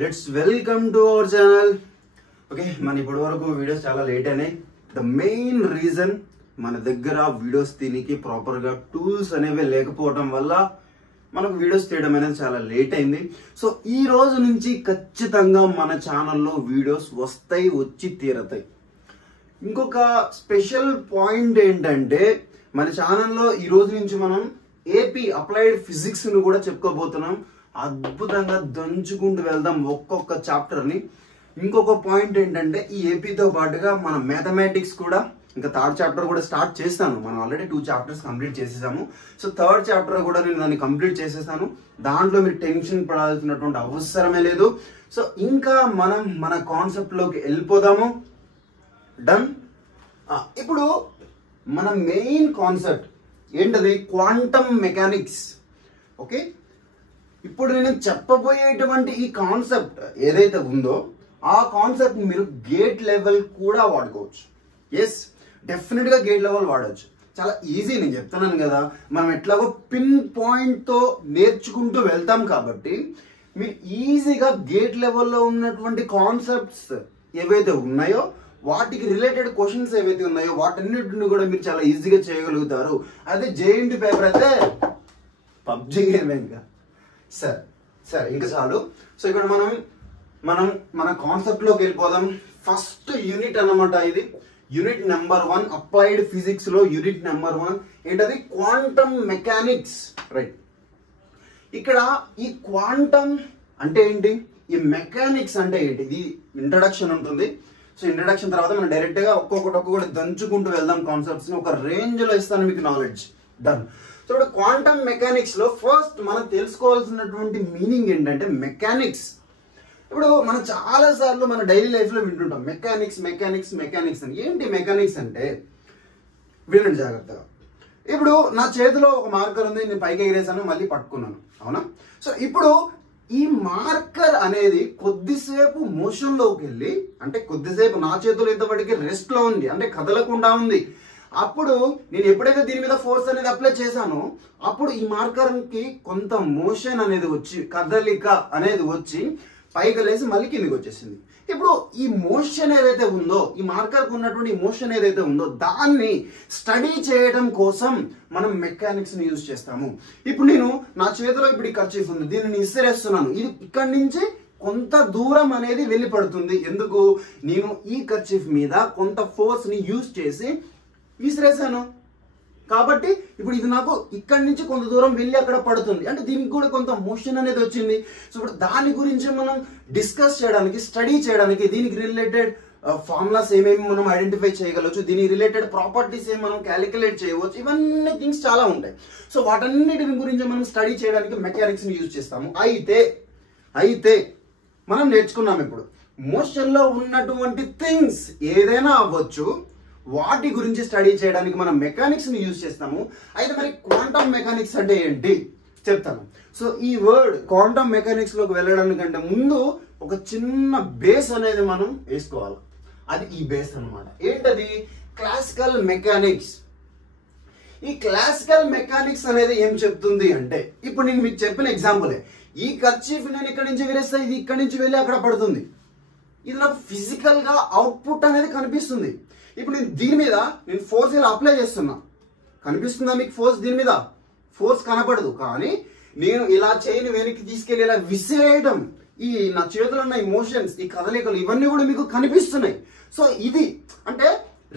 Let's welcome to our channel. Okay, మన ఇప్పటి వరకు వీడియోస్ చాలా లేట్ అయినాయి. ద మెయిన్ రీజన్ మన దగ్గర వీడియోస్ దీనికి ప్రాపర్గా టూల్స్ అనేవి లేకపోవడం వల్ల మనకు వీడియోస్ తీయడం అనేది చాలా లేట్ అయింది. సో ఈ రోజు నుంచి ఖచ్చితంగా మన ఛానల్లో వీడియోస్ వచ్చి తీరతాయి. ఇంకొక స్పెషల్ పాయింట్ ఏంటంటే మన ఛానల్లో ఈ రోజు నుంచి మనం ఏపీ అప్లైడ్ ఫిజిక్స్ ను కూడా చెప్పుకోబోతున్నాం. అద్భుతంగా దంచుకుంటూ వెళ్దాం ఒక్కొక్క చాప్టర్ ని. ఇంకొక పాయింట్ ఏంటంటే ఈ ఏపీతో పాటుగా మన మ్యాథమెటిక్స్ కూడా ఇంకా థర్డ్ చాప్టర్ కూడా స్టార్ట్ చేస్తాను. మనం ఆల్రెడీ 2 చాప్టర్స్ కంప్లీట్ చేసేసాము. సో థర్డ్ చాప్టర్ కూడా నేను దాన్ని కంప్లీట్ చేసేసాను. దాంట్లో మీరు టెన్షన్ పడాల్సినటువంటి అవసరమే లేదు. సో ఇంకా మనం మన కాన్సెప్ట్ లోకి వెళ్ళిపోదాము. డన్. ఇప్పుడు మన మెయిన్ కాన్సెప్ట్ ఏంటది? Quantum mechanics. ఓకే, ఇప్పుడు నేను చెప్పబోయేటువంటి ఈ కాన్సెప్ట్ ఏదైతే ఉందో ఆ కాన్సెప్ట్ మీరు గేట్ లెవెల్ కూడా వాడుకోవచ్చు. ఎస్, డెఫినెట్ గా గేట్ లెవెల్ వాడచ్చు. చాలా ఈజీ, నేను చెప్తున్నాను కదా. మనం ఎట్లాగో పిన్ పాయింట్ తో నేర్చుకుంటూ వెళ్తాం కాబట్టి మీరు ఈజీగా గేట్ లెవెల్లో ఉన్నటువంటి కాన్సెప్ట్స్ ఏవైతే ఉన్నాయో వాటికి రిలేటెడ్ క్వశ్చన్స్ ఏవైతే ఉన్నాయో వాటన్నిటిని కూడా మీరు చాలా ఈజీగా చేయగలుగుతారు. అదే జేఎన్టీ పేపర్ అయితే పబ్జీ గేమ్. ఇంకా సరే ఇంకా చాలు. సో ఇక్కడ మనం మన కాన్సెప్ట్ లోకి వెళ్ళిపోదాం. ఫస్ట్ యూనిట్ అన్నమాట ఇది. యూనిట్ నెంబర్ 1 అప్లైడ్ ఫిజిక్స్ లో యూనిట్ నెంబర్ 1 ఏంటది? Quantum mechanics. రైట్. ఇక్కడ ఈ క్వాంటమ్ అంటే ఏంటి, ఈ మెకానిక్స్ అంటే ఏంటి, ఇది ఇంట్రడక్షన్ ఉంటుంది. సో ఇంట్రడక్షన్ తర్వాత మనం డైరెక్ట్ గా ఒక్కొక్కటి దంచుకుంటూ వెళ్దాం. కాన్సెప్ట్స్ ని ఒక రేంజ్ లో ఇస్తాను మీకు నాలెడ్జ్. డన్. సో ఇప్పుడు క్వాంటమ్ మెకానిక్స్ లో ఫస్ట్ మనం తెలుసుకోవాల్సినటువంటి మీనింగ్ ఏంటంటే మెకానిక్స్. ఇప్పుడు మనం చాలా సార్లు మన డైలీ లైఫ్ లో వింటుంటాం మెకానిక్స్ మెకానిక్స్ మెకానిక్స్ అని. ఏంటి మెకానిక్స్ అంటే? వినండి జాగ్రత్తగా. ఇప్పుడు నా చేతిలో ఒక మార్కర్ ఉంది, నేను పైకి ఎగిరేసాను, మళ్ళీ పట్టుకున్నాను, అవునా? సో ఇప్పుడు ఈ మార్కర్ అనేది కొద్దిసేపు మోషన్ లోకి వెళ్ళి, అంటే కొద్దిసేపు నా చేతిలో ఇంతవరకు రెస్ట్ లో ఉంది, అంటే కదలకుండా ఉంది. అప్పుడు నేను ఎప్పుడైతే దీని మీద ఫోర్స్ అనేది అప్లై చేశానో అప్పుడు ఈ మార్కర్ కి కొంత మోషన్ అనేది వచ్చి, కదలిక అనేది వచ్చి పైకి లేసి మళ్ళీ కిందికి వచ్చేసింది. ఇప్పుడు ఈ మోషన్ ఏదైతే ఉందో, ఈ మార్కర్ కు ఉన్నటువంటి మోషన్ ఏదైతే ఉందో దాన్ని స్టడీ చేయడం కోసం మనం మెకానిక్స్ ని యూజ్ చేస్తాము. ఇప్పుడు నేను నా చేతిలో ఇప్పుడు ఈ కర్చీఫ్ ఉంది, దీనిని ఇసిరేస్తున్నాను. ఇది ఇక్కడి నుంచి కొంత దూరం అనేది వెళ్ళి పడుతుంది. ఎందుకు? నేను ఈ కర్చీఫ్ మీద కొంత ఫోర్స్ ని యూజ్ చేసి విసిరేసాను కాబట్టి ఇప్పుడు ఇది నాకు ఇక్కడి నుంచి కొంత దూరం వెళ్ళి అక్కడ పడుతుంది, అంటే దీనికి కూడా కొంత మోషన్ అనేది వచ్చింది. సో ఇప్పుడు దాని గురించి మనం డిస్కస్ చేయడానికి, స్టడీ చేయడానికి దీనికి రిలేటెడ్ ఫార్ములాస్ ఏమేమి మనం ఐడెంటిఫై చేయగలవచ్చు, దీనికి రిలేటెడ్ ప్రాపర్టీస్ ఏమి మనం క్యాలిక్యులేట్ చేయవచ్చు, ఇవన్నీ థింగ్స్ చాలా ఉంటాయి. సో వాటన్నిటిని గురించి మనం స్టడీ చేయడానికి మెకానిక్స్ ని యూజ్ చేస్తాము. అయితే మనం నేర్చుకున్నాం ఇప్పుడు మోషన్ లో ఉన్నటువంటి థింగ్స్ ఏదైనా అవ్వచ్చు, వాటి గురించి స్టడీ చేయడానికి మనం మెకానిక్స్ ని యూజ్ చేస్తాము. అయితే మరి క్వాంటమ్ మెకానిక్స్ అంటే ఏంటి చెప్తాను. సో ఈ వర్డ్ క్వాంటమ్ మెకానిక్స్ లోకి వెళ్ళడానికంటే ముందు ఒక చిన్న బేస్ అనేది మనం వేసుకోవాలి. అది ఈ బేస్ అన్నమాట. ఏంటది? Classical mechanics. ఈ క్లాసికల్ మెకానిక్స్ అనేది ఏం చెప్తుంది అంటే, ఇప్పుడు నేను మీకు చెప్పిన ఎగ్జాంపులే. ఈ కర్చీఫ్ నేను ఇక్కడి నుంచి విరేస్తే ఇది ఇక్కడి నుంచి వెళ్ళి అక్కడ పడుతుంది. ఇది నాకు ఫిజికల్ గా అవుట్పుట్ అనేది కనిపిస్తుంది. ఇప్పుడు నేను దీని మీద నేను ఫోర్స్ ఇలా అప్లై చేస్తున్నా, కనిపిస్తుందా మీకు ఫోర్స్? దీని మీద ఫోర్స్ కనపడదు, కానీ నేను ఇలా చేయని వెనక్కి తీసుకెళ్లి ఇలా విసిరేయడం, ఈ నా చేతిలో ఉన్న ఇమోషన్స్, ఈ కదలికలు ఇవన్నీ కూడా మీకు కనిపిస్తున్నాయి. సో ఇది అంటే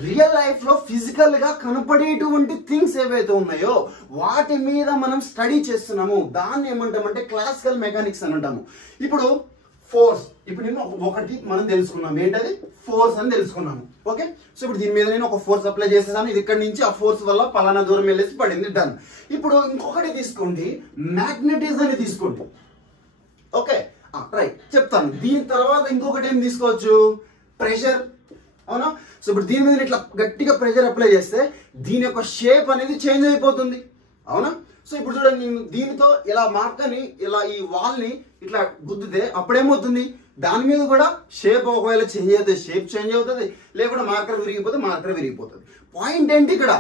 రియల్ లైఫ్ లో ఫిజికల్ గా కనపడేటువంటి థింగ్స్ ఏవైతే ఉన్నాయో వాటి మీద మనం స్టడీ చేస్తున్నాము. దాన్ని ఏమంటామంటే క్లాసికల్ మెకానిక్స్ అని అంటాము. ఇప్పుడు ఫోర్స్, ఇప్పుడు నేను ఒకటి మనం తెలుసుకున్నాం, ఏంటది? ఫోర్స్ అని తెలుసుకున్నాము. ఓకే, సో ఇప్పుడు దీని మీద నేను ఒక ఫోర్స్ అప్లై చేసేసాను, ఇది ఇక్కడ నుంచి ఆ ఫోర్స్ వల్ల పలానా దూరం వెళ్ళేసి పడింది. డన్. ఇప్పుడు ఇంకొకటి తీసుకోండి, మ్యాగ్నెటిజం అని తీసుకోండి. ఓకే రైట్, చెప్తాను. దీని తర్వాత ఇంకొకటి ఏం తీసుకోవచ్చు? ప్రెషర్, అవునా? సో ఇప్పుడు దీని మీద ఇట్లా గట్టిగా ప్రెషర్ అప్లై చేస్తే దీని యొక్క షేప్ అనేది చేంజ్ అయిపోతుంది, అవునా? సో ఇప్పుడు చూడండి, నేను దీనితో ఇలా మార్కర్ని ఇలా ఈ వాల్ ని ఇట్లా గుద్దితే అప్పుడేమవుతుంది? దాని మీద కూడా షేప్ ఒకవేళ చేంజ్ అయితే షేప్ చేంజ్ అవుతుంది, లేకుండా మార్కర్ విరిగిపోతే మార్కర్ విరిగిపోతుంది. పాయింట్ ఏంటి? ఇక్కడ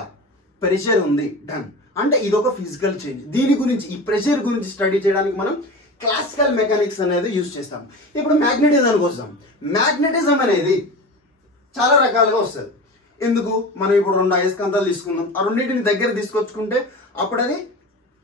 ప్రెషర్ ఉంది. డన్. అంటే ఇది ఒక ఫిజికల్ చేంజ్. దీని గురించి, ఈ ప్రెషర్ గురించి స్టడీ చేయడానికి మనం క్లాసికల్ మెకానిక్స్ అనేది యూజ్ చేస్తాం. ఇప్పుడు మ్యాగ్నెటిజంకి వస్తాం. మ్యాగ్నెటిజం అనేది చాలా రకాలుగా వస్తుంది. ఎందుకు? మనం ఇప్పుడు 2 అయస్కాంతాలు తీసుకుందాం, ఆ రెండింటిని దగ్గర తీసుకొచ్చుకుంటే అప్పుడు అది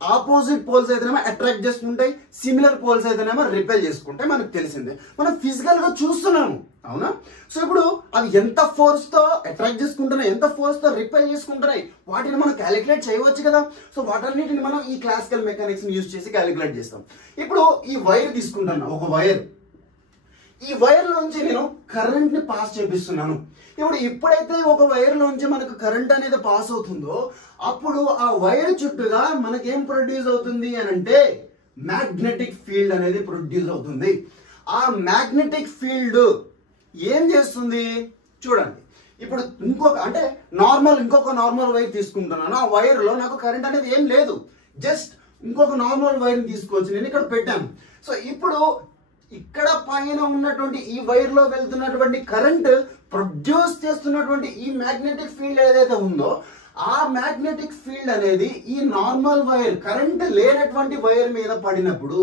ఆపోజిట్ పోల్స్ అయితేనేమో అట్రాక్ట్ చేసుకుంటాయి, సిమిలర్ పోల్స్ అయితేనేమో రిపెల్ చేసుకుంటాయి. మనకు తెలిసిందే, మనం ఫిజికల్ గా చూస్తున్నాము, అవునా? సో ఇప్పుడు అవి ఎంత ఫోర్స్ తో అట్రాక్ట్ చేసుకుంటున్నాయి, ఎంత ఫోర్స్ తో రిపెల్ చేసుకుంటున్నాయి, వాటిని మనం క్యాలిక్యులేట్ చేయవచ్చు కదా. సో వాటన్నిటిని మనం ఈ క్లాసికల్ మెకానిక్స్ ని యూజ్ చేసి క్యాలిక్యులేట్ చేస్తాం. ఇప్పుడు ఈ వైర్ తీసుకుంటున్నా, ఒక వైర్, ఈ వైర్ లోంచి నేను కరెంట్ ని పాస్ చేపిస్తున్నాను. ఇప్పుడు ఎప్పుడైతే ఒక వైర్ లోంచి మనకు కరెంట్ అనేది పాస్ అవుతుందో అప్పుడు ఆ వైర్ చుట్టూగా మనకేం ప్రొడ్యూస్ అవుతుంది అని అంటే మ్యాగ్నెటిక్ ఫీల్డ్ అనేది ప్రొడ్యూస్ అవుతుంది. ఆ మ్యాగ్నెటిక్ ఫీల్డ్ ఏం చేస్తుంది చూడండి. ఇప్పుడు ఇంకొక నార్మల్ వైర్ తీసుకుంటున్నాను. ఆ వైర్ లో నాకు కరెంట్ అనేది ఏం లేదు, జస్ట్ ఇంకొక నార్మల్ వైర్ తీసుకొచ్చి నేను ఇక్కడ పెట్టాను. సో ఇప్పుడు ఇక్కడ పైన ఉన్నటువంటి ఈ వైర్ లో వెళ్తున్నటువంటి కరెంట్ ప్రొడ్యూస్ చేస్తున్నటువంటి ఈ మ్యాగ్నెటిక్ ఫీల్డ్ ఏదైతే ఉందో ఆ మ్యాగ్నెటిక్ ఫీల్డ్ అనేది ఈ నార్మల్ వైర్, కరెంట్ లేనటువంటి వైర్ మీద పడినప్పుడు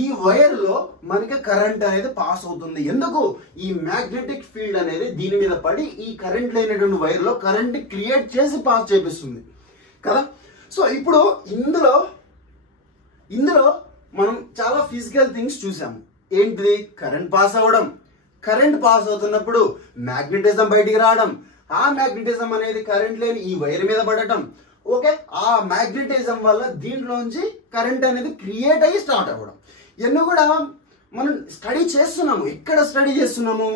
ఈ వైర్ లో మనకి కరెంట్ అనేది పాస్ అవుతుంది. ఎందుకు? ఈ మ్యాగ్నెటిక్ ఫీల్డ్ అనేది దీని మీద పడి ఈ కరెంట్ లేనటువంటి వైర్ లో కరెంట్ క్రియేట్ చేసి పాస్ చేపిస్తుంది కదా. సో ఇప్పుడు ఇందులో మనం చాలా ఫిజికల్ థింగ్స్ చూసాము. ఏంటిది? కరెంట్ పాస్ అవ్వడం, కరెంట్ పాస్ అవుతున్నప్పుడు మ్యాగ్నెటిజం బయటికి రావడం, ఆ మ్యాగ్నెటిజం అనేది కరెంట్ లేని ఈ వైర్ మీద పడటం. ఓకే, ఆ మ్యాగ్నెటిజం వల్ల దీంట్లోంచి కరెంట్ అనేది క్రియేట్ అయ్యి స్టార్ట్ అవ్వడం. ఇవన్నీ కూడా మనం స్టడీ చేస్తున్నాము. ఎక్కడ స్టడీ చేస్తున్నాము?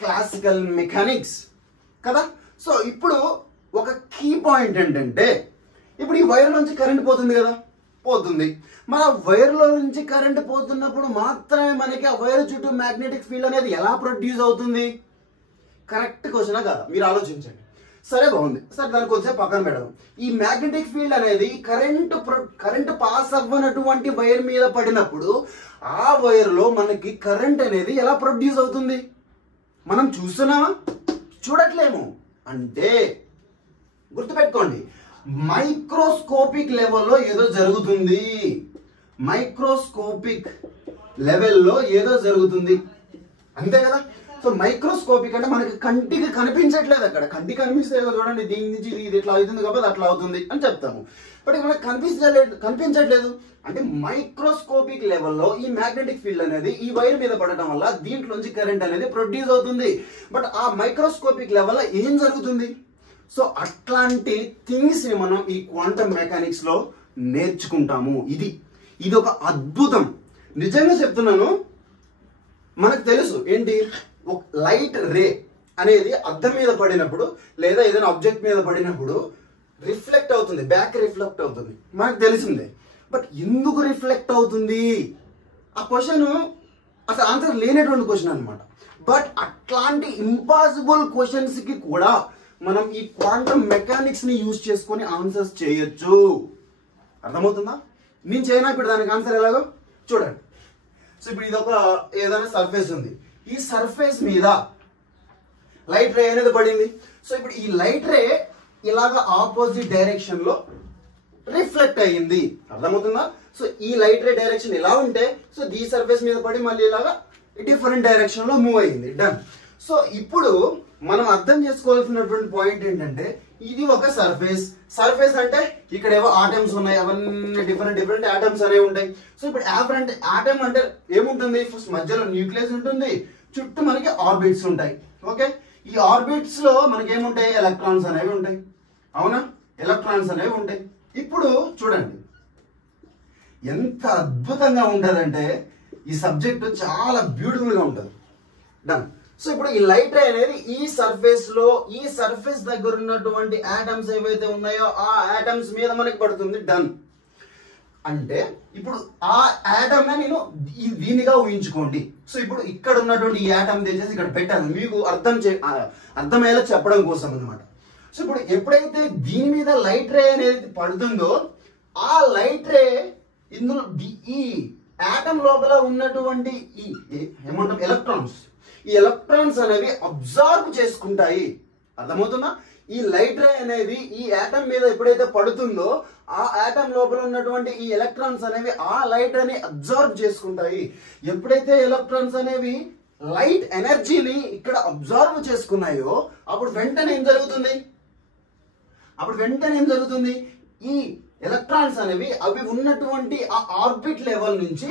క్లాసికల్ మెకానిక్స్ కదా. సో ఇప్పుడు ఒక కీ పాయింట్ ఏంటంటే, ఇప్పుడు ఈ వైర్ నుంచి కరెంట్ పోతుంది కదా, పోతుంది. మన వైర్ లో నుంచి కరెంట్ పోతున్నప్పుడు మాత్రమే మనకి ఆ వైర్ చుట్టూ మ్యాగ్నెటిక్ ఫీల్డ్ అనేది ఎలా ప్రొడ్యూస్ అవుతుంది? కరెక్ట్ క్వశ్చనా కాదా? మీరు ఆలోచించండి. సరే, బాగుంది. సరే, దానికి వచ్చే పక్కన పెడదాం. ఈ మ్యాగ్నెటిక్ ఫీల్డ్ అనేది కరెంట్ పాస్ అవ్వనటువంటి వైర్ మీద పడినప్పుడు ఆ వైర్ లో మనకి కరెంట్ అనేది ఎలా ప్రొడ్యూస్ అవుతుంది? మనం చూస్తున్నామా? చూడట్లేము. అంటే గుర్తుపెట్టుకోండి, మైక్రోస్కోపిక్ లెవెల్లో ఏదో జరుగుతుంది. మైక్రోస్కోపిక్ లెవెల్లో ఏదో జరుగుతుంది, అంతే కదా. సో మైక్రోస్కోపిక్ అంటే మనకి కంటికి కనిపించట్లేదు. అక్కడ కంటికి కనిపిస్తే చూడండి, దీని నుంచి ఇది ఇట్లా అవుతుంది కాబట్టి అట్లా అవుతుంది అని చెప్తాము. బట్ మనకి కనిపించట్లేదు అంటే మైక్రోస్కోపిక్ లెవెల్లో ఈ మ్యాగ్నెటిక్ ఫీల్డ్ అనేది ఈ వైర్ మీద పడటం వల్ల దీంట్లోంచి కరెంట్ అనేది ప్రొడ్యూస్ అవుతుంది. బట్ ఆ మైక్రోస్కోపిక్ లెవెల్లో ఏం జరుగుతుంది? సో అట్లాంటి థింగ్స్ ని మనం ఈ క్వాంటమ్ మెకానిక్స్ లో నేర్చుకుంటాము. ఇది ఒక అద్భుతం, నిజంగా చెప్తున్నాను. మనకు తెలుసు ఏంటి, ఒక లైట్ రే అనేది అద్దం మీద పడినప్పుడు లేదా ఏదైనా ఆబ్జెక్ట్ మీద పడినప్పుడు రిఫ్లెక్ట్ అవుతుంది, బ్యాక్ రిఫ్లెక్ట్ అవుతుంది, మనకు తెలిసిందే. బట్ ఎందుకు రిఫ్లెక్ట్ అవుతుంది? ఆ క్వశ్చన్ అసలు ఆన్సర్ లేనటువంటి క్వశ్చన్ అనమాట. బట్ అట్లాంటి ఇంపాసిబుల్ క్వశ్చన్స్ కి కూడా మనం ఈ క్వాంటమ్ మెకానిక్స్ ని యూజ్ చేసుకొని ఆన్సర్స్ చేయొచ్చు. అర్థమవుతుందా? నేను చేయనా ఇప్పుడు దానికి ఆన్సర్ ఎలాగో చూడండి. సో ఇప్పుడు ఇది ఒక ఏదైనా సర్ఫేస్ ఉంది, ఈ సర్ఫేస్ మీద లైట్ రే అనేది పడింది. సో ఇప్పుడు ఈ లైట్ రే ఇలాగ ఆపోజిట్ డైరెక్షన్ లో రిఫ్లెక్ట్ అయ్యింది. అర్థమవుతుందా? సో ఈ లైట్ రే డైరెక్షన్ ఇలా ఉంటే సో ఈ సర్ఫేస్ మీద పడి మళ్ళీ ఇలాగా డిఫరెంట్ డైరెక్షన్ లో మూవ్ అయ్యింది. డన్. సో ఇప్పుడు మనం అర్థం చేసుకోవాల్సినటువంటి పాయింట్ ఏంటంటే, ఇది ఒక సర్ఫేస్ అంటే ఇక్కడ ఏవో ఆటమ్స్ ఉన్నాయి, అవన్నీ డిఫరెంట్ ఆటమ్స్ అనేవి ఉంటాయి. సో ఇప్పుడు ఆటమ్ అంటే ఏముంటుంది? ఫస్ట్ మధ్యలో న్యూక్లియస్ ఉంటుంది, చుట్టూ మనకి ఆర్బిట్స్ ఉంటాయి. ఓకే, ఈ ఆర్బిట్స్ లో మనకి ఏముంటాయి? ఎలక్ట్రాన్స్ అనేవి ఉంటాయి, అవునా? ఎలక్ట్రాన్స్ అనేవి ఉంటాయి. ఇప్పుడు చూడండి ఎంత అద్భుతంగా ఉంటుందంటే ఈ సబ్జెక్ట్ చాలా బ్యూటిఫుల్ గా ఉంటుంది. డన్. సో ఇప్పుడు ఈ లైట్ రే అనేది ఈ సర్ఫేస్ దగ్గర ఉన్నటువంటి ఆటమ్స్ ఏవైతే ఉన్నాయో ఆ ఆటమ్స్ మీద మనకి పడుతుంది. డన్. అంటే ఇప్పుడు ఆ ఆటమ్ నేను దీనిగా ఊహించుకోండి. సో ఇప్పుడు ఇక్కడ ఉన్నటువంటి ఈ ఆటమ్ తెచ్చేసి ఇక్కడ పెట్టాను మీకు అర్థమయ్యేలా చెప్పడం కోసం అన్నమాట. సో ఇప్పుడు ఎప్పుడైతే దీని మీద లైట్ రే అనేది పడుతుందో ఆ లైట్ రే ఇందులో ఈ ఆటమ్ లోపల ఉన్నటువంటి ఏమంటాం ఎలక్ట్రాన్స్, ఈ ఎలక్ట్రాన్స్ అనేవి అబ్జర్వ్ చేసుకుంటాయి. అర్థమవుతుందా? ఈ లైట్ రే అనేది ఈ ఆటమ్ మీద ఎప్పుడైతే పడుతుందో ఆ ఆటమ్ లోపల ఉన్నటువంటి ఈ ఎలక్ట్రాన్స్ అనేవి ఆ లైట్ అని అబ్జర్వ్ చేసుకుంటాయి. ఎప్పుడైతే ఎలక్ట్రాన్స్ అనేవి లైట్ ఎనర్జీని ఇక్కడ అబ్జర్వ్ చేసుకున్నాయో అప్పుడు వెంటనే ఏం జరుగుతుంది, ఈ ఎలక్ట్రాన్స్ అనేవి అవి ఉన్నటువంటి ఆ ఆర్బిట్ లెవెల్ నుంచి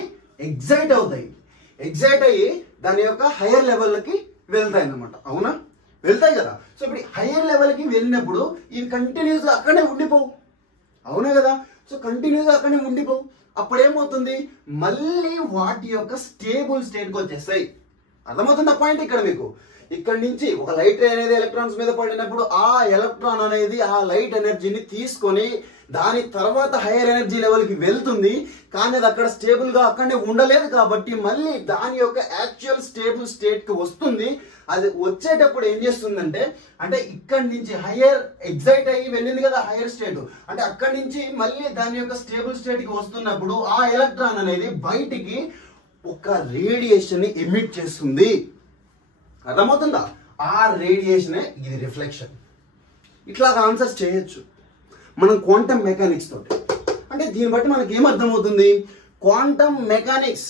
ఎగ్జైట్ అయ్యి దాని యొక్క హైయర్ లెవెల్కి వెళ్తాయి అన్నమాట. అవునా, వెళ్తాయి కదా. సో ఇప్పుడు హైయర్ లెవెల్కి వెళ్ళినప్పుడు ఇవి కంటిన్యూస్గా అక్కడే ఉండిపోవు. అవునా కదా. సో కంటిన్యూస్గా అక్కడే ఉండిపోవు. అప్పుడు ఏమవుతుంది, మళ్ళీ వాటి యొక్క స్టేబుల్ స్టేట్కి వచ్చేస్తాయి. అర్థమవుతుంది ఆ పాయింట్ ఇక్కడ మీకు. ఇక్కడ నుంచి ఒక లైట్ రే అనేది ఎలక్ట్రాన్స్ మీద పడినప్పుడు ఆ ఎలక్ట్రాన్ అనేది ఆ లైట్ ఎనర్జీని తీసుకొని దాని తర్వాత హైయర్ ఎనర్జీ లెవెల్కి వెళ్తుంది. కానీ అది అక్కడ స్టేబుల్ గా అక్కడనే ఉండలేదు కాబట్టి మళ్ళీ దాని యొక్క యాక్చువల్ స్టేబుల్ స్టేట్ కి వస్తుంది. అది వచ్చేటప్పుడు ఏం చేస్తుందంటే, అంటే ఇక్కడ నుంచి హైయర్ ఎగ్జైట్ అయ్యి వెళ్ళింది కదా హైయర్ స్టేట్, అంటే అక్కడి నుంచి మళ్ళీ దాని యొక్క స్టేబుల్ స్టేట్ కి వస్తున్నప్పుడు ఆ ఎలక్ట్రాన్ అనేది బయటికి ఒక రేడియేషన్ ని ఎమిట్ చేస్తుంది. అర్థమవుతుందా? ఆ రేడియేషనే ఇది రిఫ్లెక్షన్. ఇట్లా ఆన్సర్స్ చేయొచ్చు మనం క్వాంటమ్ మెకానిక్స్ తోటి. అంటే దీన్ని బట్టి మనకి ఏమర్థమవుతుంది, quantum mechanics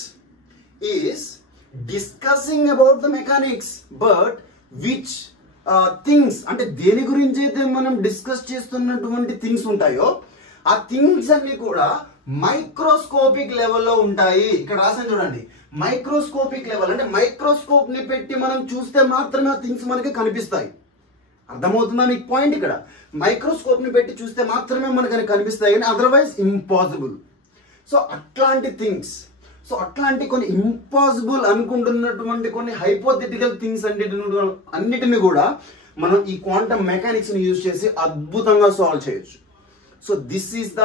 is discussing about the mechanics but which things, అంటే దేని గురించి అయితే మనం డిస్కస్ చేస్తున్నటువంటి థింగ్స్ ఉంటాయో ఆ థింగ్స్ అన్ని కూడా మైక్రోస్కోపిక్ లెవెల్లో ఉంటాయి. ఇక్కడ రాసాను చూడండి, మైక్రోస్కోపిక్ లెవెల్ అంటే మైక్రోస్కోప్ ని పెట్టి మనం చూస్తే మాత్రమే ఆ థింగ్స్ మనకి కనిపిస్తాయి. అర్థమవుతుందా మీకు పాయింట్? ఇక్కడ మైక్రోస్కోప్ ని పెట్టి చూస్తే మాత్రమే మనకు కనిపిస్తాయి, కానీ అదర్వైజ్ ఇంపాసిబుల్. సో అట్లాంటి థింగ్స్, సో అట్లాంటి కొన్ని ఇంపాసిబుల్ అనుకుంటున్నటువంటి కొన్ని హైపోథెటికల్ థింగ్స్ అన్నిటిని కూడా మనం ఈ క్వాంటమ్ మెకానిక్స్ ని యూజ్ చేసి అద్భుతంగా సాల్వ్ చేయొచ్చు. So this is the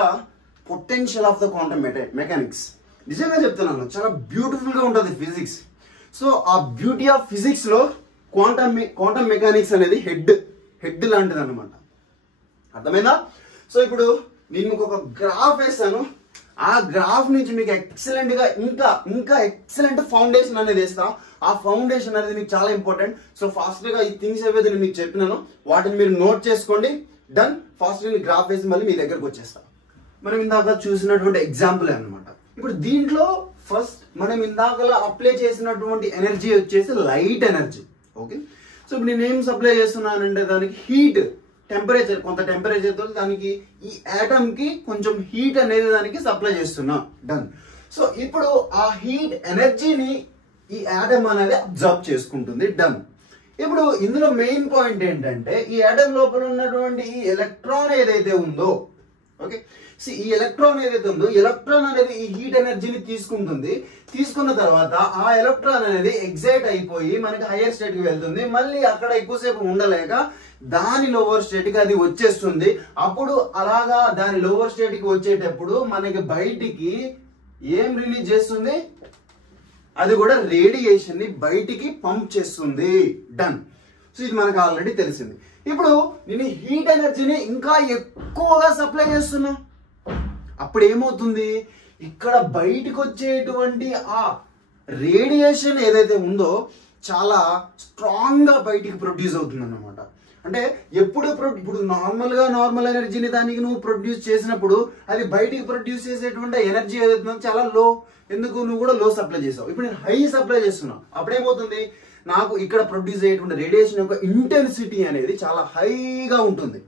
potential of the quantum mechanics. నిజంగా చెప్తున్నాను, చాలా బ్యూటిఫుల్ గా ఉంటుంది ఫిజిక్స్. సో ఆ బ్యూటీ ఆఫ్ ఫిజిక్స్ లో క్వాంటమ్ మెకానిక్స్ అనేది హెడ్ లాంటిది అనమాట. అర్థమైందా? సో ఇప్పుడు నేను మీకు ఒక గ్రాఫ్ వేస్తాను, ఆ గ్రాఫ్ నుంచి మీకు ఎక్సలెంట్ గా ఇంకా ఎక్సలెంట్ ఫౌండేషన్ అనేది వేస్తా. ఆ ఫౌండేషన్ అనేది మీకు చాలా ఇంపార్టెంట్. సో ఫాస్ట్ గా ఈ థింగ్స్ ఏవైతే నేను మీకు చెప్పినానో వాటిని మీరు నోట్ చేసుకోండి. డన్. ఫాస్ట్ గా గ్రాఫ్ వేసి మళ్ళీ మీ దగ్గరకు వచ్చేస్తా. మనం ఇందాక చూసినటువంటి ఎగ్జాంపుల్ అన్నమాట. ఇప్పుడు దీంట్లో ఫస్ట్ మనం ఇందాకలా అప్లై చేసినటువంటి ఎనర్జీ వచ్చేసి లైట్ ఎనర్జీ. ఓకే. సో ఇప్పుడు నేను ఏం సప్లై చేస్తున్నానంటే దానికి హీట్, టెంపరేచర్, కొంత టెంపరేచర్ తో దానికి ఈ ఆటమ్ కి కొంచెం హీట్ అనేది దానికి సప్లై చేస్తున్నా. డన్. సో ఇప్పుడు ఆ హీట్ ఎనర్జీని ఈ ఆటమ్ అనేది అబ్జర్వ్ చేసుకుంటుంది. డన్. ఇప్పుడు ఇందులో మెయిన్ పాయింట్ ఏంటంటే ఈ ఆటమ్ లోపల ఉన్నటువంటి ఈ ఎలక్ట్రాన్ ఏదైతే ఉందో, ఓకే, ఈ ఎలక్ట్రాన్ ఏదైతే ఉందో ఎలక్ట్రాన్ అనేది ఈ హీట్ ఎనర్జీని తీసుకుంటుంది. తీసుకున్న తర్వాత ఆ ఎలక్ట్రాన్ అనేది ఎగ్జైట్ అయిపోయి మనకి హైయర్ స్టేట్ కి వెళ్తుంది. మళ్ళీ అక్కడ ఎక్కువసేపు ఉండలేక దాని లోవర్ స్టేట్ కి అది వచ్చేస్తుంది. అప్పుడు అలాగా దాని లోవర్ స్టేట్ కి వచ్చేటప్పుడు మనకి బయటికి ఏం రిలీజ్ చేస్తుంది, అది కూడా రేడియేషన్ ని బయటికి పంప్ చేస్తుంది. డన్. సో ఇది మనకు ఆల్రెడీ తెలిసింది. ఇప్పుడు నేను హీట్ ఎనర్జీని ఇంకా ఎక్కువగా సప్లై చేస్తున్నా, అప్పుడు ఏమవుతుంది, ఇక్కడ బయటకు వచ్చేటువంటి ఆ రేడియేషన్ ఏదైతే ఉందో చాలా స్ట్రాంగ్ గా బయటికి ప్రొడ్యూస్ అవుతుంది అన్నమాట. అంటే ఇప్పుడు నార్మల్ ఎనర్జీని దానికి నువ్వు ప్రొడ్యూస్ చేసినప్పుడు అది బయటికి ప్రొడ్యూస్ చేసేటువంటి ఎనర్జీ ఏదైతే చాలా లో, ఎందుకు నువ్వు కూడా లో సప్లై చేసావు. ఇప్పుడు నేను హై సప్లై చేస్తున్నా, అప్పుడేమవుతుంది, నాకు ఇక్కడ ప్రొడ్యూస్ అయ్యేటువంటి రేడియేషన్ యొక్క ఇంటెన్సిటీ అనేది చాలా హైగా ఉంటుంది.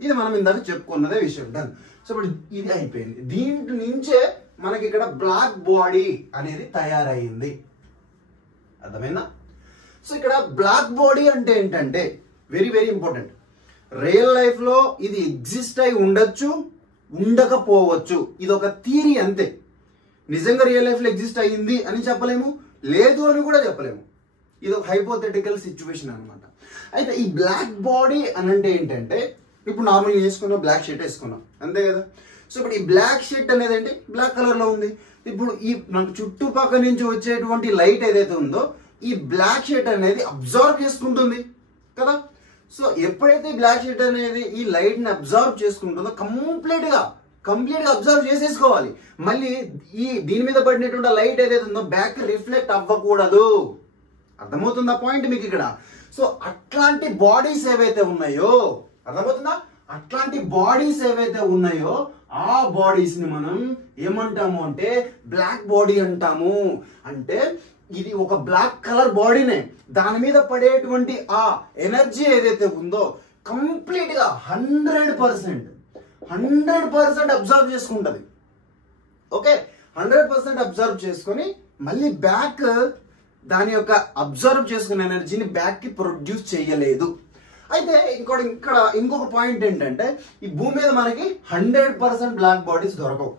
ఇది మనం ఇందాక చెప్పుకున్నదే విషయం. డన్. సో ఇప్పుడు ఇది అయిపోయింది. దీంట్ నుంచే మనకి ఇక్కడ బ్లాక్ బాడీ అనేది తయారైంది. అర్థమైందా? సో ఇక్కడ బ్లాక్ బాడీ అంటే ఏంటంటే very very important. Real life లో ఇది ఎగ్జిస్ట్ అయి ఉండొచ్చు, ఉండకపోవచ్చు. ఇది ఒక థియరీ అంతే. నిజంగా రియల్ లైఫ్ లో ఎగ్జిస్ట్ అయ్యింది అని చెప్పలేము, లేదు అని కూడా చెప్పలేము. ఇది ఒక హైపోథెటికల్ సిచ్యువేషన్ అనమాట. అయితే ఈ బ్లాక్ బాడీ అని అంటే ఏంటంటే, ఇప్పుడు నార్మల్గా వేసుకున్నాం, బ్లాక్ షర్ట్ వేసుకున్నాం, అంతే కదా. సో ఇప్పుడు ఈ బ్లాక్ షర్ట్ అనేది ఏంటి, బ్లాక్ కలర్ లో ఉంది. ఇప్పుడు ఈ మనకు చుట్టుపక్కల నుంచి వచ్చేటువంటి లైట్ ఏదైతే ఉందో ఈ బ్లాక్ షర్ట్ అనేది అబ్జర్వ్ చేసుకుంటుంది కదా. సో ఎప్పుడైతే బ్లాక్ షర్ట్ అనేది ఈ లైట్ ని అబ్జర్వ్ చేసుకుంటుందో కంప్లీట్ గా అబ్జర్వ్ చేసేసుకోవాలి. మళ్ళీ దీని మీద పడినటువంటి లైట్ ఏదైతే ఉందో బ్యాక్ రిఫ్లెక్ట్ అవ్వకూడదు. అర్థమవుతుందా పాయింట్ మీకు ఇక్కడ? సో అట్లాంటి బాడీస్ ఏవైతే ఉన్నాయో, అర్థమవుతుందా? అట్లాంటి బాడీస్ ఏవైతే ఉన్నాయో ఆ బాడీస్ ని మనం ఏమంటాము అంటే బ్లాక్ బాడీ అంటాము. అంటే ఇది ఒక బ్లాక్ కలర్ బాడీనే, దాని మీద పడేటువంటి ఆ ఎనర్జీ ఏదైతే ఉందో కంప్లీట్ గా 100% అబ్జర్వ్ చేసుకుంటది. ఓకే, 100% అబ్జర్వ్ చేసుకొని మళ్ళీ బ్యాక్ దాని యొక్క అబ్జర్వ్ చేసుకున్న ఎనర్జీని బ్యాక్ కి ప్రొడ్యూస్ చేయలేదు. అయితే ఇంకొక పాయింట్ ఏంటంటే ఈ భూమి మీద మనకి 100% బ్లాక్ బాడీస్ దొరకవు.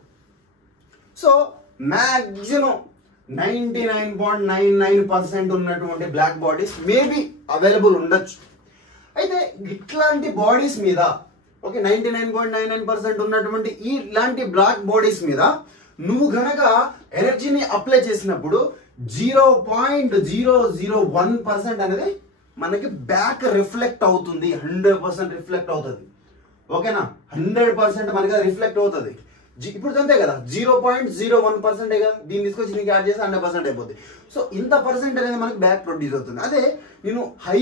సో మ్యాక్సిమం 99.99% ఉన్నటువంటి బ్లాక్ బాడీస్ మేబీ అవైలబుల్ ఉండొచ్చు. అయితే ఇట్లాంటి బాడీస్ మీద ఓకే 99.99% ఉన్నటువంటి ఇలాంటి బ్లాక్ బాడీస్ మీద నువ్వు గనక ఎనర్జీని అప్లై చేసినప్పుడు 0.001% అనేది మనకి బ్యాక్ రిఫ్లెక్ట్ అవుతుంది. 100% రిఫ్లెక్ట్ అవుతుంది. ఓకేనా, 100% మనకి రిఫ్లెక్ట్ అవుతుంది. ఇప్పుడు అంతే కదా, 0.01% కదా, దీన్ని తీసుకొచ్చి నీకు యాడ్ చేసి 100% అయిపోతుంది. సో ఇంత పర్సెంట్ అనేది మనకి బ్యాక్ ప్రొడ్యూస్ అవుతుంది. అదే నేను హై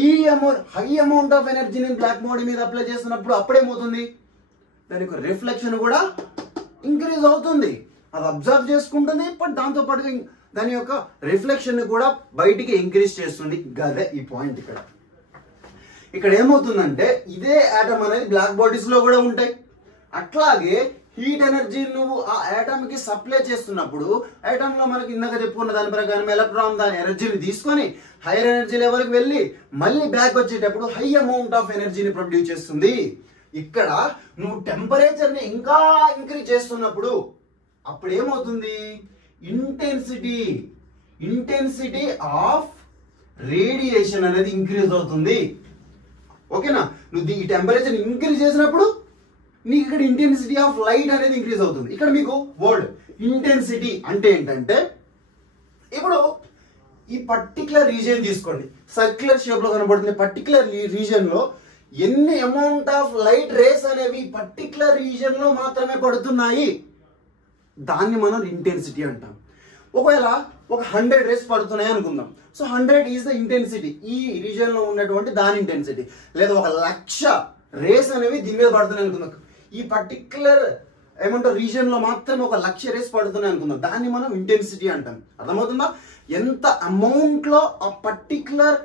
అమౌంట్ ఆఫ్ ఎనర్జీని బ్లాక్ బాడీ మీద అప్లై చేస్తున్నప్పుడు అప్పుడేమవుతుంది, దాని యొక్క రిఫ్లెక్షన్ కూడా ఇంక్రీజ్ అవుతుంది. అది అబ్జర్వ్ చేసుకుంటుంది, బట్ దాంతో పాటుగా దాని యొక్క రిఫ్లెక్షన్ కూడా బయటికి ఇంక్రీజ్ చేస్తుంది. అదే ఈ పాయింట్. ఇక్కడ ఏమవుతుందంటే ఇదే ఆటమ్ అనేది బ్లాక్ బాడీస్ లో కూడా ఉంటాయి. అట్లాగే హీట్ ఎనర్జీ నువ్వు ఆ ఆటమ్ కి సప్లై చేస్తున్నప్పుడు ఆటమ్ లో మనకి ఇందాక చెప్పుకున్న దాని ప్రకారం ఎలక్ట్రాన్ దాని ఎనర్జీని తీసుకొని హైయర్ ఎనర్జీ లెవెల్కి వెళ్ళి మళ్ళీ బ్యాక్ వచ్చేటప్పుడు హై అమౌంట్ ఆఫ్ ఎనర్జీని ప్రొడ్యూస్ చేస్తుంది. ఇక్కడ నువ్వు టెంపరేచర్ ని ఇంకా ఇంక్రీజ్ చేస్తున్నప్పుడు అప్పుడు ఏమవుతుంది, ఇంటెన్సిటీ ఆఫ్ రేడియేషన్ అనేది ఇంక్రీజ్ అవుతుంది. ఓకేనా, నువ్వు ఈ టెంపరేచర్ ఇంక్రీజ్ చేసినప్పుడు నీకు ఇక్కడ ఇంటెన్సిటీ ఆఫ్ లైట్ అనేది ఇంక్రీజ్ అవుతుంది. ఇక్కడ మీకు వర్డ్ ఇంటెన్సిటీ అంటే ఏంటంటే ఇప్పుడు ఈ పర్టికులర్ రీజియన్ తీసుకోండి, సర్క్యులర్ షేప్ లో కనబడుతున్న పర్టికులర్ రీజియన్ లో ఎన్ని అమౌంట్ ఆఫ్ లైట్ రేస్ అనేవి పర్టికులర్ రీజియన్ లో మాత్రమే పడుతున్నాయి, దాన్ని మనం ఇంటెన్సిటీ అంటాం. ఒకవేళ ఒక 100 రేస్ పడుతున్నాయి అనుకుందాం. సో 100 ఈజ్ ద ఇంటెన్సిటీ, ఈ రీజియన్ లో ఉన్నటువంటి దాని ఇంటెన్సిటీ. లేదా 1,00,000 రేస్ అనేవి దీని మీద పడుతున్నాయి అనుకుందాం, ఈ పర్టికులర్ ఏమంటారు రీజియన్ లో మాత్రం 1,00,000 రేస్ పడుతున్నాయి అనుకుందాం, దాన్ని మనం ఇంటెన్సిటీ అంటాం. అర్థమవుతుందా? ఎంత అమౌంట్ లో ఆ particular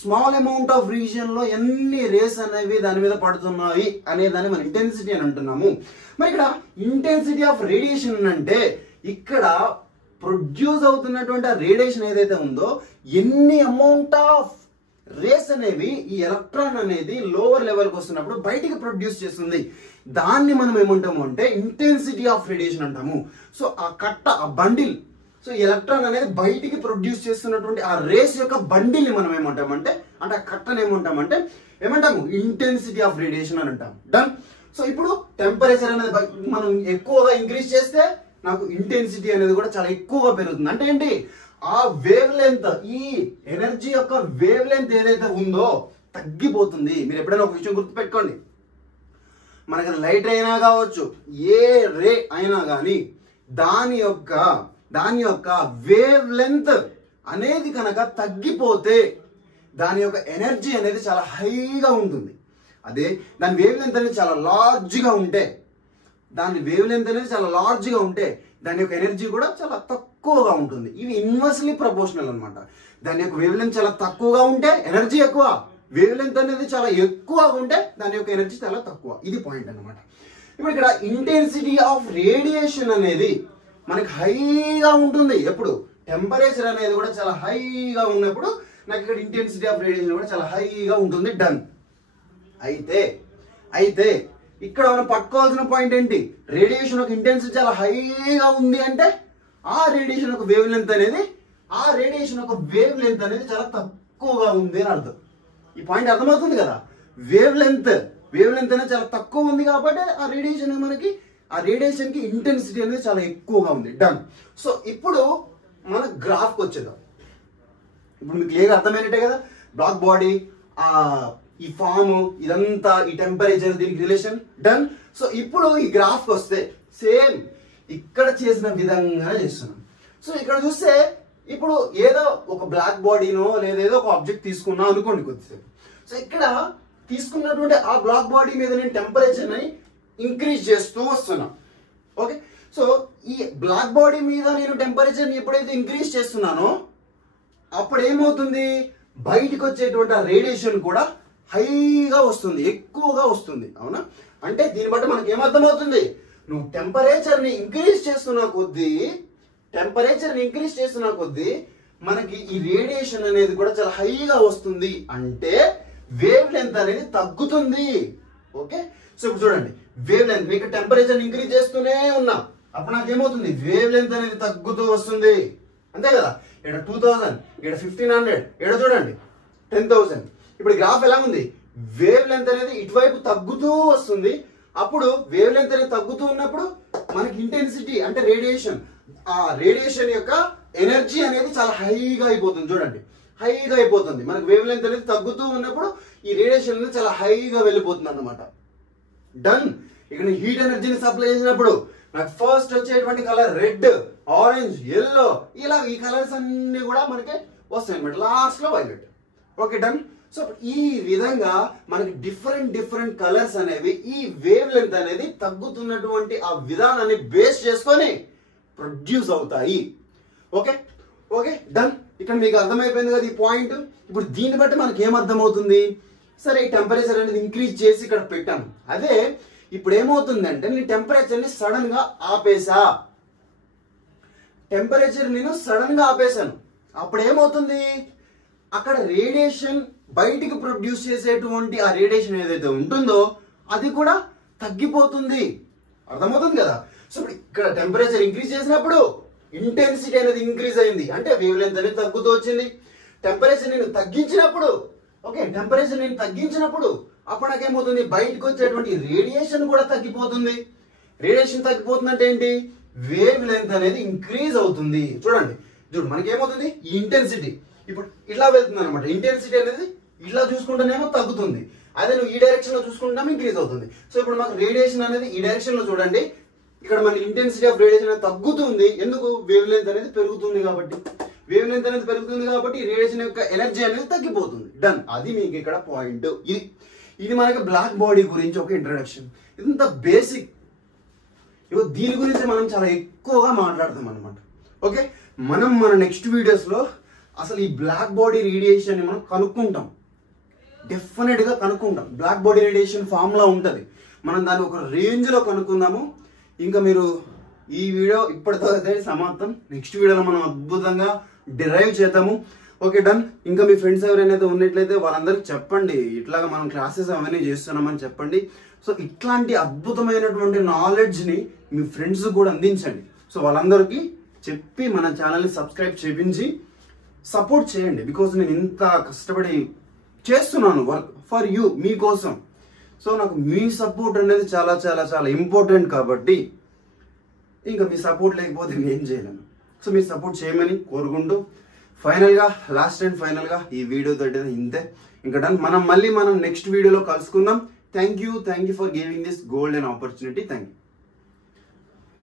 small amount of region లో ఎన్ని రేస్ అనేవి దాని మీద పడుతున్నాయి అనే దాన్ని మనం ఇంటెన్సిటీ అని అంటున్నాము. మరి ఇక్కడ ఇంటెన్సిటీ ఆఫ్ రేడియేషన్ అంటే ఇక్కడ ప్రొడ్యూస్ అవుతున్నటువంటి ఆ రేడియేషన్ ఏదైతే ఉందో ఎన్ని అమౌంట్ ఆఫ్ రేస్ అనేవి ఈ ఎలక్ట్రాన్ అనేది లోవర్ లెవెల్కి వస్తున్నప్పుడు బయటికి ప్రొడ్యూస్ చేస్తుంది, దాన్ని మనం ఏమంటాము అంటే ఇంటెన్సిటీ ఆఫ్ రేడియేషన్ అంటాము. సో ఆ బండిల్, సో ఎలక్ట్రాన్ అనేది బయటికి ప్రొడ్యూస్ చేస్తున్నటువంటి ఆ రేస్ యొక్క బండిల్ ని మనం ఏమంటామంటే ఆ కట్టను ఏమంటాము ఇంటెన్సిటీ ఆఫ్ రేడియేషన్ అని అంటాం. డన్. సో ఇప్పుడు టెంపరేచర్ అనేది మనం ఎక్కువగా ఇంక్రీజ్ చేస్తే నాకు ఇంటెన్సిటీ అనేది కూడా చాలా ఎక్కువగా పెరుగుతుంది. అంటే ఏంటి, ఆ వేవ్ లెంత్, ఈ ఎనర్జీ యొక్క వేవ్ లెంత్ ఏదైతే ఉందో తగ్గిపోతుంది. మీరు ఎప్పుడైనా ఒక విషయం గుర్తుపెట్టుకోండి, మనకి లైట్ అయినా కావచ్చు, ఏ రే అయినా కానీ దాని యొక్క వేవ్ లెంత్ అనేది కనుక తగ్గిపోతే దాని యొక్క ఎనర్జీ అనేది చాలా హైగా ఉంటుంది. అదే దాని వేవ్ లెంత్ అనేది చాలా లార్జ్గా ఉంటే దాని యొక్క ఎనర్జీ కూడా చాలా తక్కువగా ఉంటుంది. ఇవి ఇన్వర్స్లీ ప్రపోర్షనల్ అన్నమాట. దాని యొక్క వేవ్ లెంత్ చాలా తక్కువగా ఉంటే ఎనర్జీ ఎక్కువ, వేవ్ లెంత్ అనేది చాలా ఎక్కువగా ఉంటే దాని యొక్క ఎనర్జీ చాలా తక్కువ. ఇది పాయింట్ అన్నమాట. ఇప్పుడు ఇక్కడ ఇంటెన్సిటీ ఆఫ్ రేడియేషన్ అనేది మనకి హైగా ఉంటుంది. ఎప్పుడు టెంపరేచర్ అనేది కూడా చాలా హైగా ఉన్నప్పుడు నాకు ఇక్కడ ఇంటెన్సిటీ ఆఫ్ రేడియేషన్ కూడా చాలా హైగా ఉంటుంది. డన్. అయితే ఇక్కడ మనం పట్టుకోవాల్సిన పాయింట్ ఏంటి, రేడియేషన్ ఒక ఇంటెన్సిటీ చాలా హైగా ఉంది అంటే ఆ రేడియేషన్ ఒక వేవ్ లెంత్ అనేది చాలా తక్కువగా ఉంది అని అర్థం. ఈ పాయింట్ అర్థమవుతుంది కదా. వేవ్ లెంత్ అనేది చాలా తక్కువ ఉంది కాబట్టి ఆ రేడియేషన్ కి ఇంటెన్సిటీ అనేది చాలా ఎక్కువగా ఉంది. డన్. సో ఇప్పుడు మన గ్రాఫ్కి వచ్చేద్దాం. ఇప్పుడు మీకు క్లియర్గా అర్థమైనట్టే కదా, బ్లాక్ బాడీ, ఈ ఫామ్, ఇదంతా, ఈ టెంపరేచర్, దీనికి రిలేషన్. డన్. సో ఇప్పుడు ఈ గ్రాఫ్కి వస్తే సేమ్ ఇక్కడ చేసిన విధంగా చేస్తున్నాం. సో ఇక్కడ చూస్తే ఇప్పుడు ఏదో ఒక బ్లాక్ బాడీనో లేదా ఏదో ఒక ఆబ్జెక్ట్ తీసుకున్నాం అనుకోండి కొద్దిసేపు. సో ఇక్కడ తీసుకున్నటువంటి ఆ బ్లాక్ బాడీ మీద నేను టెంపరేచర్ ని ఇంక్రీజ్ చేస్తూ వస్తున్నా. ఓకే, సో ఈ బ్లాక్ బాడీ మీద నేను టెంపరేచర్ ని ఎప్పుడైతే ఇంక్రీజ్ చేస్తున్నానో అప్పుడు ఏమవుతుంది, బయటికి వచ్చేటువంటి ఆ రేడియేషన్ కూడా హైగా వస్తుంది, ఎక్కువగా వస్తుంది. అవునా? అంటే దీన్ని బట్టి మనకి ఏమర్థమవుతుంది, నువ్వు టెంపరేచర్ ని ఇంక్రీజ్ చేస్తున్న కొద్దీ మనకి ఈ రేడియేషన్ అనేది కూడా చాలా హైగా వస్తుంది. అంటే వేవ్ లెంత్ అనేది తగ్గుతుంది. ఓకే, సో ఇప్పుడు చూడండి, వేవ్ లెంత్ మీకు టెంపరేచర్ ఇంక్రీజ్ చేస్తూనే ఉన్నా, అప్పుడు నాకేమవుతుంది, వేవ్ లెంత్ అనేది తగ్గుతూ వస్తుంది. అంతే కదా? ఇక్కడ 2000, ఇక్కడ 1500, ఇక్కడ చూడండి 10,000. ఇప్పుడు గ్రాఫ్ ఎలా ఉంది, వేవ్ లెంత్ అనేది ఇటువైపు తగ్గుతూ వస్తుంది. అప్పుడు వేవ్ లెంత్ అనేది తగ్గుతూ ఉన్నప్పుడు మనకి ఇంటెన్సిటీ అంటే రేడియేషన్, ఆ రేడియేషన్ యొక్క ఎనర్జీ అనేది చాలా హైగా అయిపోతుంది. చూడండి, హైగా అయిపోతుంది. మనకి వేవ్ లెంత్ అనేది తగ్గుతూ ఉన్నప్పుడు ఈ రేడియేషన్ అనేది చాలా హైగా వెళ్ళిపోతుంది అన్నమాట. డన్. ఇక్కడ హీట్ ఎనర్జీని సప్లై చేసినప్పుడు నాకు ఫస్ట్ వచ్చేటువంటి కలర్ రెడ్, ఆరెంజ్, ఎల్లో, ఇలా ఈ కలర్స్ అన్ని కూడా మనకి వస్తాయి అన్నమాట. లాస్ట్ లో వైలెట్. Okay, done. సో ఈ విధంగా మనకి డిఫరెంట్ కలర్స్ అనేవి ఈ వేవ్ లెంత్ అనేది తగ్గుతున్నటువంటి ఆ విధానాన్ని బేస్ చేసుకొని ప్రొడ్యూస్ అవుతాయి. Okay okay, done. ఇక్కడ మీకు అర్థమైపోయింది కదా ఈ పాయింట్. ఇప్పుడు దీన్ని బట్టి మనకి ఏం అర్థమవుతుంది, సరే ఈ టెంపరేచర్ అనేది ఇంక్రీజ్ చేసి ఇక్కడ పెట్టాను. అదే ఇప్పుడు ఏమవుతుందంటే నేను టెంపరేచర్ ని సడన్ గా ఆపేసా, అప్పుడు ఏమవుతుంది, అక్కడ రేడియేషన్ బయటికి ప్రొడ్యూస్ చేసేటువంటి ఆ రేడియేషన్ ఏదైతే ఉంటుందో అది కూడా తగ్గిపోతుంది. అర్థమవుతుంది కదా? సో ఇప్పుడు ఇక్కడ టెంపరేచర్ ఇంక్రీజ్ చేసినప్పుడు ఇంటెన్సిటీ అనేది ఇంక్రీజ్ అయింది, అంటే వేవ్ లెంత్ అనేది తగ్గుతూ వచ్చింది. టెంపరేచర్ నేను తగ్గించినప్పుడు అప్పుడు నాకేమవుతుంది, బయటకు వచ్చేటువంటి రేడియేషన్ కూడా తగ్గిపోతుంది. రేడియేషన్ తగ్గిపోతుంది అంటే ఏంటి, వేవ్ లెంత్ అనేది ఇంక్రీజ్ అవుతుంది. చూడండి మనకి ఏమవుతుంది, ఈ ఇంటెన్సిటీ ఇప్పుడు ఇలా వెళ్తుంది అనమాట. ఇంటెన్సిటీ అనేది ఇలా చూసుకుంటేనేమో తగ్గుతుంది, అదే నువ్వు ఈ డైరెక్షన్ లో చూసుకుంటామో ఇంక్రీజ్ అవుతుంది. సో ఇప్పుడు మాకు రేడియేషన్ అనేది ఈ డైరెక్షన్ లో చూడండి, ఇక్కడ మన ఇంటెన్సిటీ ఆఫ్ రేడియేషన్ అనేది తగ్గుతుంది. ఎందుకు, వేవ్ లెంత్ అనేది పెరుగుతుంది కాబట్టి. రేడియేషన్ యొక్క ఎనర్జీ అనేది తగ్గిపోతుంది. డన్. అది మీకు ఇక్కడ పాయింట్. ఇది మనకి బ్లాక్ బాడీ గురించి ఒక ఇంట్రడక్షన్. ఇదంతా బేసిక్. దీని గురించి మనం చాలా ఎక్కువగా మాట్లాడతాం అనమాట. ఓకే, మనం మన నెక్స్ట్ వీడియోస్ లో అసలు ఈ బ్లాక్ బాడీ రేడియేషన్ మనం కనుక్కుంటాం, డెఫినెట్ గా కనుక్కుంటాం. బ్లాక్ బాడీ రేడియేషన్ ఫార్ములా ఉంటది, మనం దాన్ని ఒక రేంజ్ లో కనుక్కుందాము. ఇంకా మీరు ఈ వీడియో ఇప్పటితో అయితే సమాప్తం. నెక్స్ట్ వీడియోలో మనం అద్భుతంగా డిరైవ్ చేద్దాము. Okay, done. ఇంకా మీ ఫ్రెండ్స్ ఎవరైనా ఉన్నట్లయితే వాళ్ళందరికీ చెప్పండి, ఇట్లాగా మనం క్లాసెస్ అవన్నీ చేస్తున్నామని చెప్పండి. సో ఇట్లాంటి అద్భుతమైనటువంటి నాలెడ్జ్ ని మీ ఫ్రెండ్స్ కూడా అందించండి. సో వాళ్ళందరికీ చెప్పి మన ఛానల్ని సబ్స్క్రైబ్ చేయించి సపోర్ట్ చేయండి. బికాజ్ నేను ఇంత కష్టపడి చేస్తున్నాను వర్క్ ఫర్ యూ, మీకోసం. సో నాకు మీ సపోర్ట్ అనేది చాలా చాలా చాలా ఇంపార్టెంట్ కాబట్టి ఇంకా మీ సపోర్ట్ లేకపోతే నేను చేయలేను. సో మీరు సపోర్ట్ చేయమని కోరుకుంటూ లాస్ట్ అండ్ ఫైనల్ గా ఈ వీడియో తోటి ఇంతే. ఇంకా డన్. మనం నెక్స్ట్ వీడియోలో కలుసుకుందాం. Thank you for giving this golden opportunity. Thank you.